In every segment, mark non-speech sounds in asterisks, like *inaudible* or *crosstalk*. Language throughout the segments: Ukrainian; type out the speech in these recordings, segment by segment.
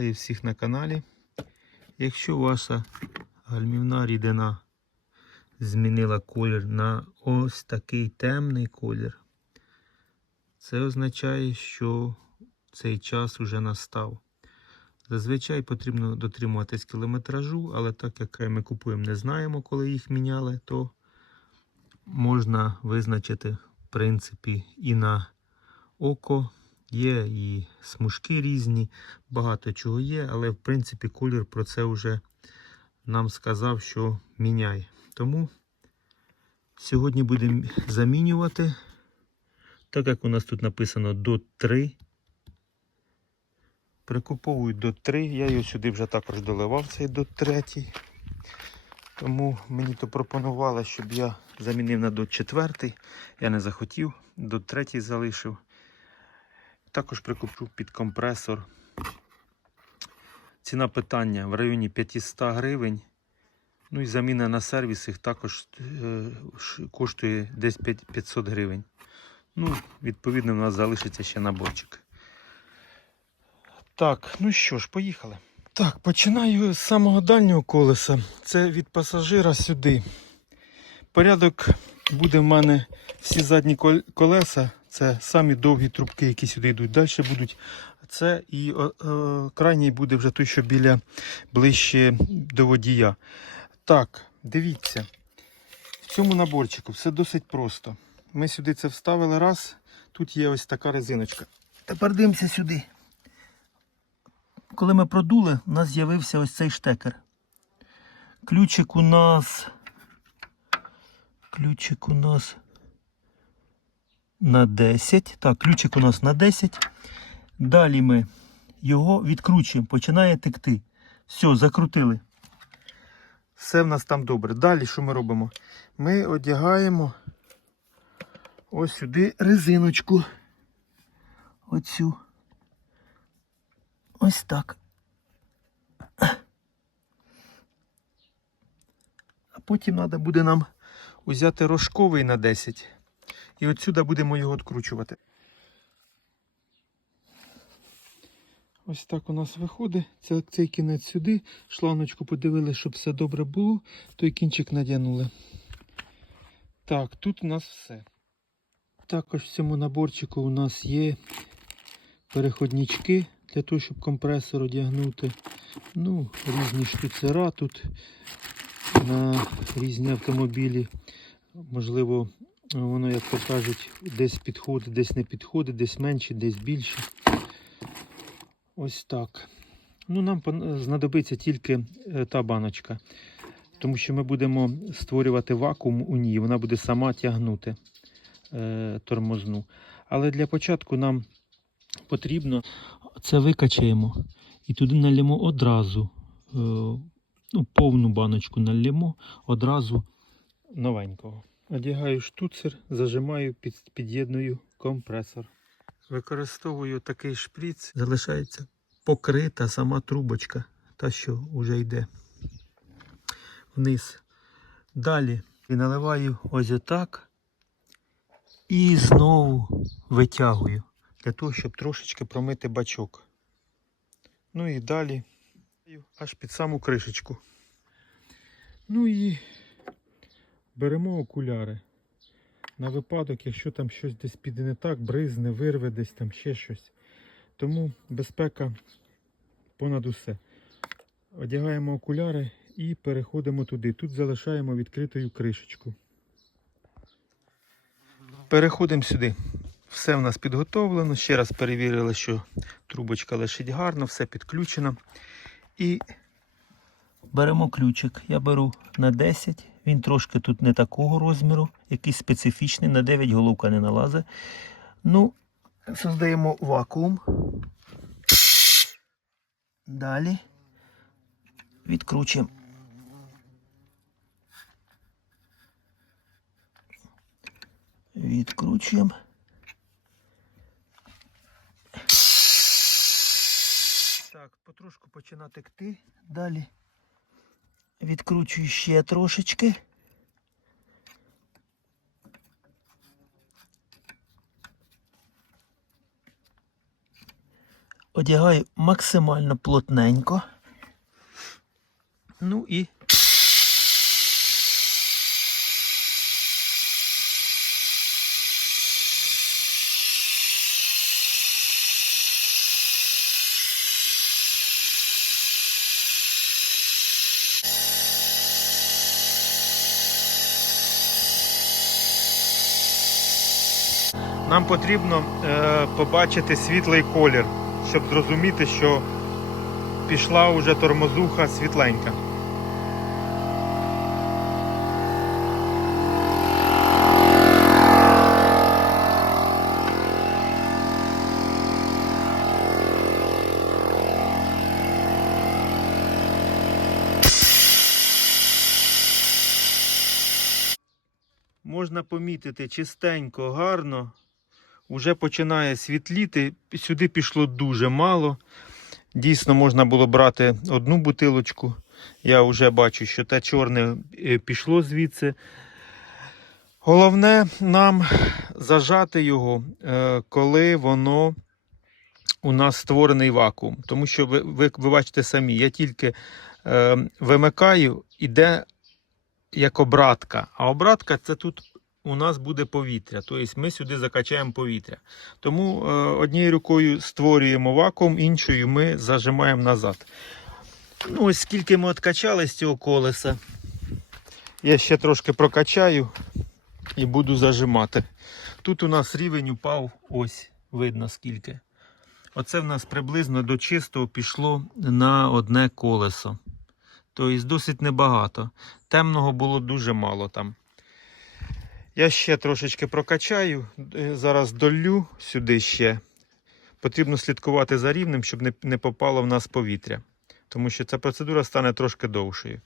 Вітаю всіх на каналі. Якщо ваша гальмівна рідина змінила колір на ось такий темний колір, це означає, що цей час уже настав. Зазвичай потрібно дотримуватись кілометражу, але так як ми купуємо, не знаємо, коли їх міняли, то можна визначити, в принципі, і на око. Є і смужки різні, багато чого є, але в принципі колір про це вже нам сказав, що міняє. Тому сьогодні будемо замінювати, так як у нас тут написано до 3. Прикуповую до 3. Я його сюди вже також доливав цей до 3. Тому мені то пропонували, щоб я замінив на до 4. Я не захотів, до 3 залишив. Також прикуплю під компресор. Ціна питання в районі 500 гривень. Ну і заміна на сервіс їх також е, коштує десь 500 гривень. Ну, відповідно, в нас залишиться ще наборчик. Так, ну що ж, поїхали. Так, починаю з самого дальнього колеса. Це від пасажира сюди. Порядок буде в мене всі задні колеса. Це самі довгі трубки, які сюди йдуть. Далі будуть це і о, о, крайній буде вже той, що біля ближче до водія. Так, дивіться. В цьому наборчику все досить просто. Ми сюди це вставили раз. Тут є ось така резиночка. Тепер дивимося сюди. Коли ми продули, у нас з'явився ось цей штекер. Ключик у нас. Ключик у нас на 10. Так, ключик у нас на 10. Далі ми його відкручуємо, починає текти. Все, закрутили. Все в нас там добре. Далі що ми робимо? Ми одягаємо ось сюди резиночку. Оцю. Ось так. А потім треба буде нам взяти рожковий на 10. І отсюди будемо його відкручувати. Ось так у нас виходить. Це, цей кінець сюди. Шланочку подивилися, щоб все добре було. Той кінчик надягнули. Так, тут у нас все. Також в цьому наборчику у нас є переходнички для того, щоб компресор одягнути. Ну, різні штуцера тут на різні автомобілі. Можливо, воно, як то кажуть, десь підходить, десь не підходить, десь менше, десь більше. Ось так. Ну, нам знадобиться тільки е, та баночка, тому що ми будемо створювати вакуум у ній, вона буде сама тягнути е, тормозну. Але для початку нам потрібно це викачаємо і туди налємо одразу. е, ну, повну баночку налємо одразу новенького. Одягаю штуцер, зажимаю, під, під'єдную компресор. Використовую такий шприц. Залишається покрита сама трубочка, та що вже йде вниз. Далі і наливаю ось отак. І знову витягую для того, щоб трошечки промити бачок. Ну і далі аж під саму кришечку. Ну і беремо окуляри. На випадок, якщо там щось десь піде не так, бризне, вирве десь там ще щось. Тому безпека понад усе. Одягаємо окуляри і переходимо туди. Тут залишаємо відкритою кришечку. Переходимо сюди. Все в нас підготовлено. Ще раз перевірили, що трубочка лишить гарно, все підключено. І беремо ключик. Я беру на 10. Він трошки тут не такого розміру, якийсь специфічний, на 9 головка не налазить. Ну, создаємо вакуум. Далі відкручуємо. Відкручуємо. Так, потрошку почина текти. Далі відкручую ще трошечки. одягаю максимально плотненько. Ну і. Потрібно е, побачити світлий колір, щоб зрозуміти, що пішла вже тормозуха світленька. Можна помітити чистенько, гарно. Уже починає світліти. Сюди пішло дуже мало. Дійсно, можна було брати одну бутилочку. Я вже бачу, що те чорне е, пішло звідси. Головне нам зажати його, е, коли воно у нас створений вакуум. Тому що ви, ви, ви бачите самі, я тільки е, вимикаю, іде як обратка. А обратка це тут у нас буде повітря. Тобто ми сюди закачаємо повітря. Тому е, однією рукою створюємо вакуум, іншою ми зажимаємо назад. Ну, ось скільки ми откачали з цього колеса. Я ще трошки прокачаю і буду зажимати. Тут у нас рівень упав, ось видно скільки. Оце в нас приблизно до чистого пішло на одне колесо. Тобто досить небагато. Темного було дуже мало там. Я ще трошечки прокачаю, е, зараз долю сюди ще. Потрібно слідкувати за рівнем, щоб не, попало в нас повітря. Тому що ця процедура стане трошки довшою.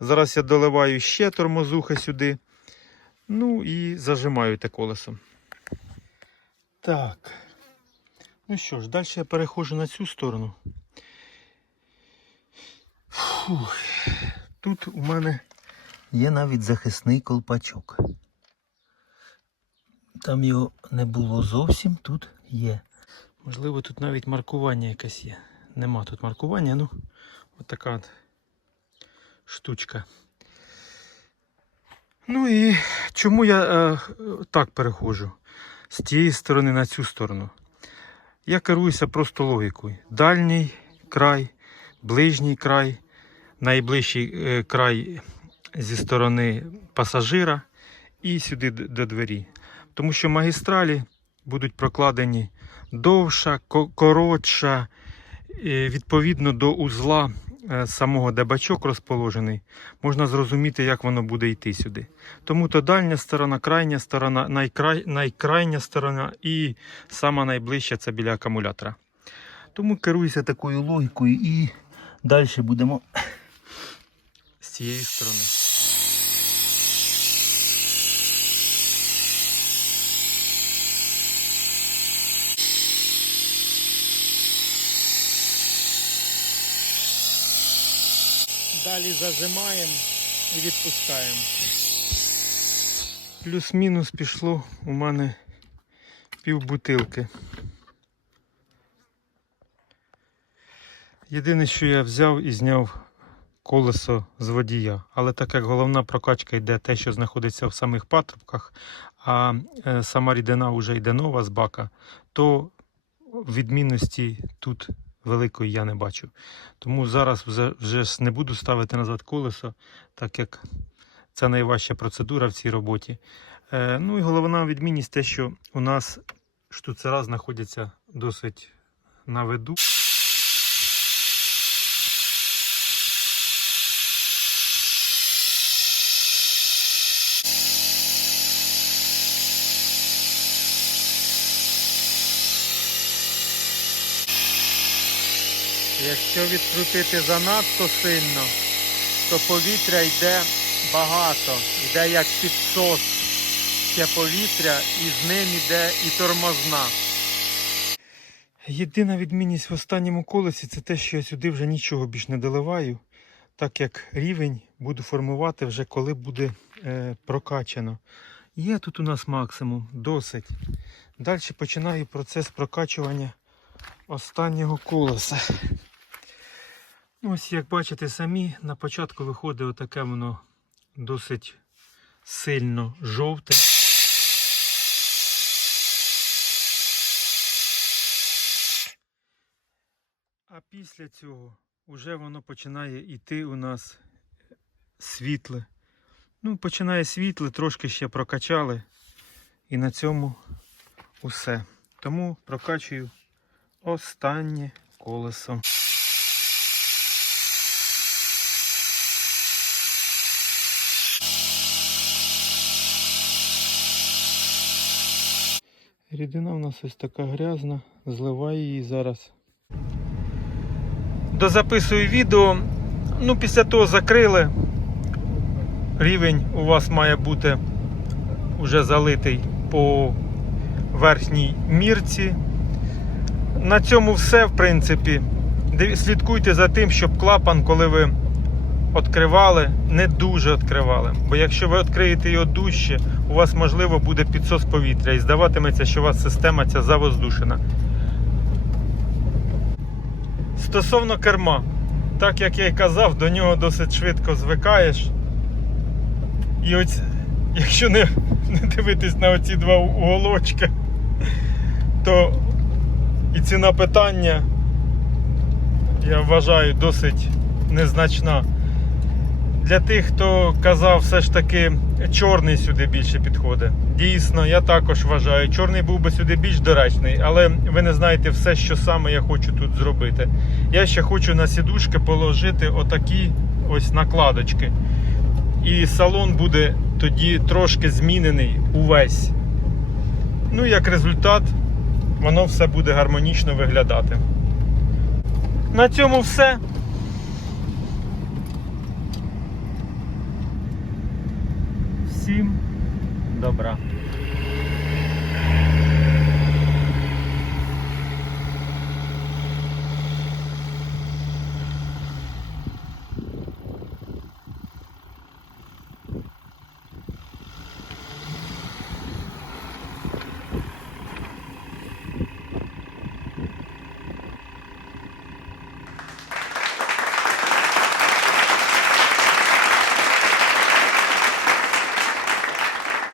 Зараз я доливаю ще тормозуха сюди. Ну і зажимаю те колесо. Так. Ну що ж, далі я переходжу на цю сторону. Фух. Тут у мене є навіть захисний колпачок. Там його не було зовсім, тут є. Можливо, тут навіть маркування якесь є. Нема тут маркування, ну от така от штучка. Ну і чому я е, так переходжу? З тієї сторони на цю сторону. Я керуюся просто логікою. Дальній край, ближній край, найближчий е, край зі сторони пасажира і сюди до двері. Тому що магістралі будуть прокладені довша, ко- коротша, відповідно до узла е, самого, де бачок розположений, можна зрозуміти, як воно буде йти сюди. Тому то дальня сторона, крайня сторона, найкрай, найкрайня сторона і сама найближча це біля акумулятора. Тому керуюся такою логікою і далі будемо *coughs* з цієї сторони. Далі зажимаємо і відпускаємо. Плюс-мінус пішло у мене пів бутилки. Єдине, що я взяв і зняв колесо з водія. Але так як головна прокачка йде те, що знаходиться в самих патрубках, а е, сама рідина вже йде нова з бака, то відмінності тут великої я не бачу. Тому зараз вже, вже не буду ставити назад колесо, так як це найважча процедура в цій роботі. Е, ну і головна відмінність те, що у нас штуцера знаходяться досить на виду. Якщо відкрутити занадто сильно, то повітря йде багато, йде як підсос ще повітря, і з ним йде і тормозна. Єдина відмінність в останньому колесі це те, що я сюди вже нічого більш не доливаю, так як рівень буду формувати вже коли буде е, прокачано. Є тут у нас максимум, досить. Далі починаю процес прокачування останнього колеса. Ну, Ось, як бачите самі, на початку виходить отаке воно досить сильно жовте. А після цього вже воно починає йти у нас світле. Ну, починає світле, трошки ще прокачали. І на цьому усе. Тому прокачую останнє колесо. Рідина в нас ось така грязна, зливаю її зараз. Дозаписую відео. Ну, після того закрили. Рівень у вас має бути вже залитий по верхній мірці. На цьому все, в принципі. Слідкуйте за тим, щоб клапан, коли ви відкривали, не дуже відкривали. Бо якщо ви відкриєте його дужче, у вас можливо буде підсос повітря і здаватиметься, що у вас система ця завоздушена. Стосовно керма, так як я й казав, до нього досить швидко звикаєш. І ось, якщо не, *laughs* не дивитись на оці два уголочки, то ціна питання, я вважаю, досить незначна. Для тих, хто казав, все ж таки чорний сюди більше підходить. Дійсно, я також вважаю, чорний був би сюди більш доречний, але ви не знаєте все, що саме я хочу тут зробити. Я ще хочу на сідушки положити отакі ось накладочки. І салон буде тоді трошки змінений увесь. Ну, як результат, воно все буде гармонічно виглядати. На цьому все. Всім добра.